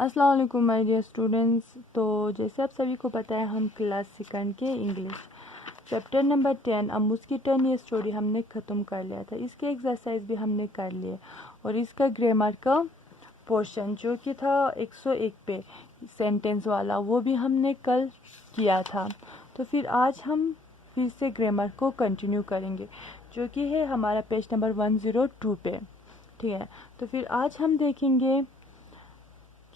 अस्सलाम वालेकुम my dear students. तो जैसे आप सभी को पता है, हम क्लास सेकंड के इंग्लिश चैप्टर नंबर 10 अ मस्कीटन ये स्टोरी हमने ख़त्म कर लिया था। इसके एक्सरसाइज भी हमने कर लिए और इसका ग्रामर का पोर्शन जो कि था 101 पे सेंटेंस वाला, वो भी हमने कल किया था। तो फिर आज हम फिर से ग्रामर को कंटिन्यू करेंगे, जो कि है हमारा पेज नंबर 102 पे। ठीक है, तो फिर आज हम देखेंगे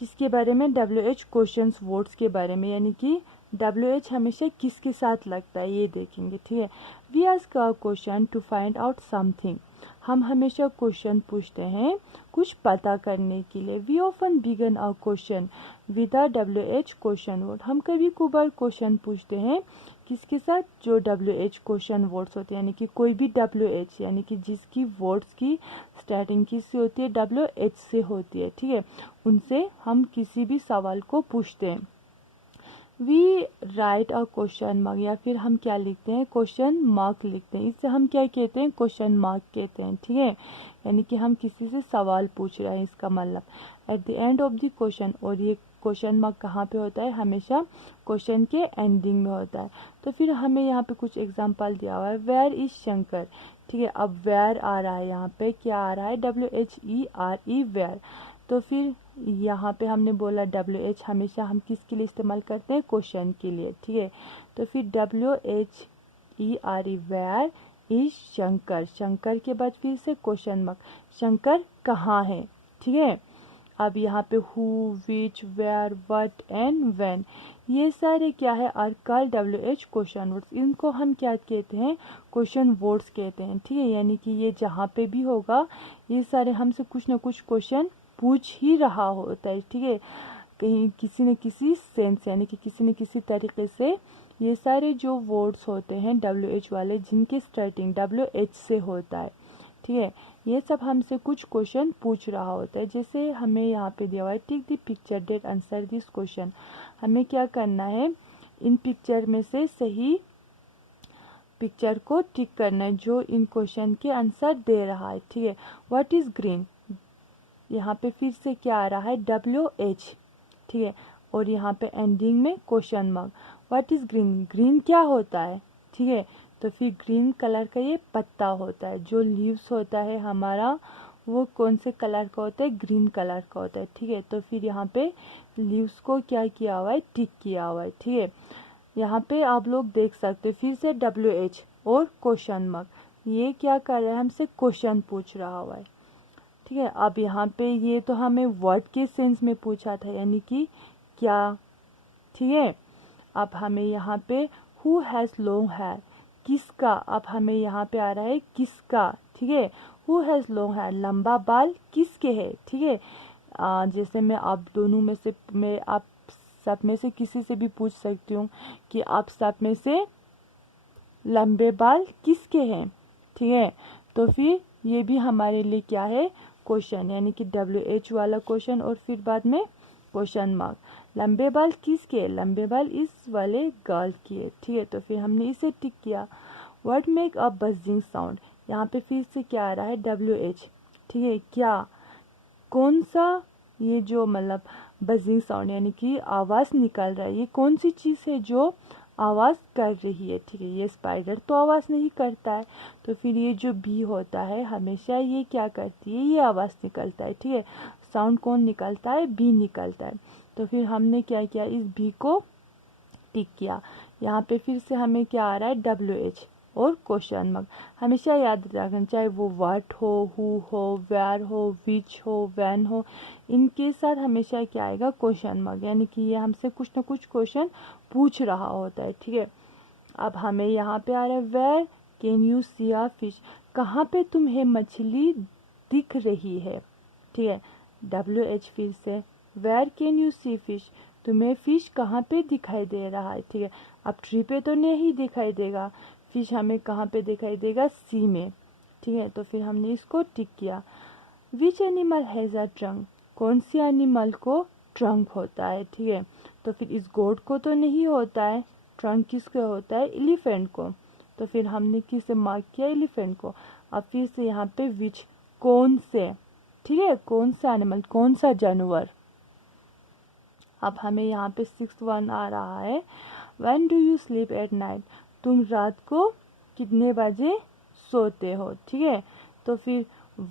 किसके बारे में, WH क्वेश्चंस वर्ड्स के बारे में, यानी कि WH हमेशा किसके साथ लगता है ये देखेंगे। ठीक है, we ask a question to find out something. हम हमेशा क्वेश्चन पूछते हैं कुछ पता करने के लिए। We often begin a question with a WH question word. हम कभी कभार क्वेश्चन पूछते हैं किसके साथ, जो WH क्वेश्चन वर्ड्स होते हैं, यानी कि कोई भी WH यानी कि जिसकी वर्ड्स की स्टार्टिंग किससे होती है, WH से होती है। ठीक है, उनसे हम किसी भी सवाल को पूछते हैं। We write a question mark, या फिर हम क्या लिखते हैं, क्वेश्चन मार्क लिखते हैं। इससे हम क्या कहते हैं, क्वेश्चन मार्क कहते हैं। ठीक है, यानी कि हम किसी से सवाल पूछ रहे हैं, इसका मतलब at the end of the question. और ये क्वेश्चन मार्क कहाँ पे होता है, हमेशा क्वेश्चन के एंडिंग में होता है। तो फिर हमें यहाँ पे कुछ एग्जांपल दिया हुआ है। Where is Shankar. ठीक है, अब वेयर आ रहा है, यहाँ पे क्या आ रहा है, WHERE वेयर। तो फिर यहाँ पे हमने बोला WH हमेशा हम किसके लिए इस्तेमाल करते हैं, क्वेश्चन के लिए। ठीक है, तो फिर WHERE where is Shankar. Shankar के बाद फिर से क्वेश्चन मार्क, शंकर कहाँ है। ठीक है, अब यहाँ पे who, which, where, what and when, ये सारे क्या है, are called WH question words. इनको हम क्या कहते हैं, क्वेश्चन वर्ड्स कहते हैं। ठीक है, यानी कि ये जहाँ पे भी होगा, ये सारे हमसे कुछ ना कुछ क्वेश्चन पूछ ही रहा होता है। ठीक है, कहीं किसी न किसी सेंस यानी कि किसी न किसी तरीके से ये सारे जो वर्ड्स होते हैं WH वाले, जिनके स्टार्टिंग WH से होता है, ठीक है, ये सब हमसे कुछ क्वेश्चन पूछ रहा होता है। जैसे हमें यहाँ पे दिया हुआ है, tick the picture that answer this question. हमें क्या करना है, इन पिक्चर में से सही पिक्चर को टिक करना है जो इन क्वेश्चन के आंसर दे रहा है। ठीक है, व्हाट इज ग्रीन, यहाँ पे फिर से क्या आ रहा है, WH। ठीक है, और यहाँ पे एंडिंग में question mark. What is green, green क्या होता है। ठीक है, तो फिर ग्रीन कलर का ये पत्ता होता है। जो लीव्स होता है हमारा, वो कौन से कलर का होता है, ग्रीन कलर का होता है। ठीक है, तो फिर यहाँ पे लीव्स को क्या किया हुआ है, टिक किया हुआ है। ठीक है, यहाँ पे आप लोग देख सकते हो फिर से WH और क्वेश्चन मार्क, ये क्या कर रहा है, हमसे क्वेश्चन पूछ रहा हुआ है। ठीक है, अब यहाँ पे ये तो हमें वर्ड के सेंस में पूछा था, यानी कि क्या। ठीक है, अब हमें यहाँ पे हु हैज़ लॉन्ग हेयर, किसका, अब हमें यहाँ पे आ रहा है किसका। ठीक है, हु हैज़ लॉन्ग हेयर, लंबा बाल किसके है। ठीक है, जैसे मैं आप दोनों में से, मैं आप सब में से किसी से भी पूछ सकती हूँ कि आप सब में से लंबे बाल किसके हैं। ठीक है, तो फिर ये भी हमारे लिए क्या है, क्वेश्चन, यानी कि WH वाला क्वेश्चन और फिर बाद में क्वेश्चन मार्क। लंबे बाल किसके, लंबे बाल इस वाले गर्ल की है। ठीक है, तो फिर हमने इसे टिक किया। What make a buzzing sound, यहाँ पे फिर से क्या आ रहा है, WH। ठीक है, क्या, कौन सा, ये जो मतलब बजिंग साउंड यानी कि आवाज़ निकल रहा है, ये कौन सी चीज़ है जो आवाज़ कर रही है। ठीक है, ये स्पाइडर तो आवाज़ नहीं करता है, तो फिर ये जो बी होता है हमेशा ये क्या करती है, ये आवाज़ निकलता है। ठीक है, साउंड कौन निकलता है, बी निकलता है। तो फिर हमने क्या किया, इस बी को टिक किया। यहाँ पे फिर से हमें क्या आ रहा है, WH और क्वेश्चन मार्क। हमेशा याद रखना, चाहे वो व्हाट हो, हु हो, वेयर हो, विच हो, व्हेन हो, इनके साथ हमेशा क्या आएगा, क्वेश्चन मार्क, यानी कि ये हमसे कुछ ना कुछ क्वेश्चन पूछ रहा होता है। ठीक है, अब हमें यहाँ पे आ रहा है, where can you see a fish, कहाँ पे तुम्हें मछली दिख रही है। ठीक है, WH फिर से, where can you see fish, तुम्हें फिश कहाँ पे दिखाई दे रहा है। ठीक है, अब ट्री पे तो नहीं दिखाई देगा, फिश हमें कहाँ पे दिखाई देगा, सी में। ठीक है, तो फिर हमने इसको टिक किया। Which animal has a trunk, कौन सी एनिमल को ट्रंक होता है। ठीक है, तो फिर इस गोट को तो नहीं होता है, ट्रंक किसको होता है, एलिफेंट को। तो फिर हमने किसे मार्क किया, एलिफेंट को। अब फिर से यहाँ पे विच, कौन से। ठीक है, कौन सा एनिमल, कौन सा जानवर। अब हमें यहाँ पे 6th वन आ रहा है, When do you sleep at night? तुम रात को कितने बजे सोते हो, ठीक है। तो फिर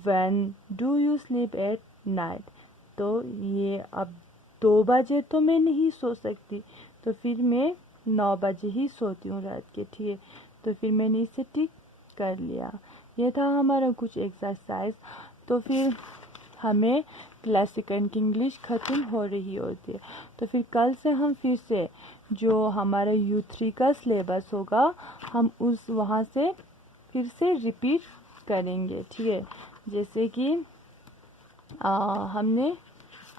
When do you sleep at night? तो ये अब 2 बजे तो मैं नहीं सो सकती, तो फिर मैं 9 बजे ही सोती हूँ रात के, ठीक है। तो फिर मैंने इसे टिक कर लिया। ये था हमारा कुछ एक्सरसाइज। तो फिर हमें क्लास सेकंड की इंग्लिश ख़त्म हो रही होती है। तो फिर कल से हम फिर से जो हमारा U3 का सिलेबस होगा हम उस वहाँ से फिर से रिपीट करेंगे, ठीक है। जैसे कि हमने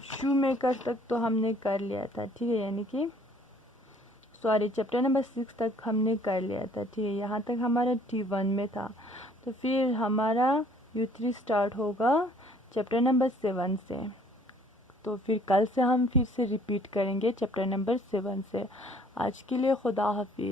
शू मेकर तक तो हमने कर लिया था, ठीक है, यानी कि सॉरी चैप्टर नंबर 6 तक हमने कर लिया था, ठीक है। यहाँ तक हमारा T1 में था। तो फिर हमारा U3 स्टार्ट होगा चैप्टर नंबर 7 से। तो फिर कल से हम फिर से रिपीट करेंगे चैप्टर नंबर 7 से। आज के लिए खुदा हाफिज़।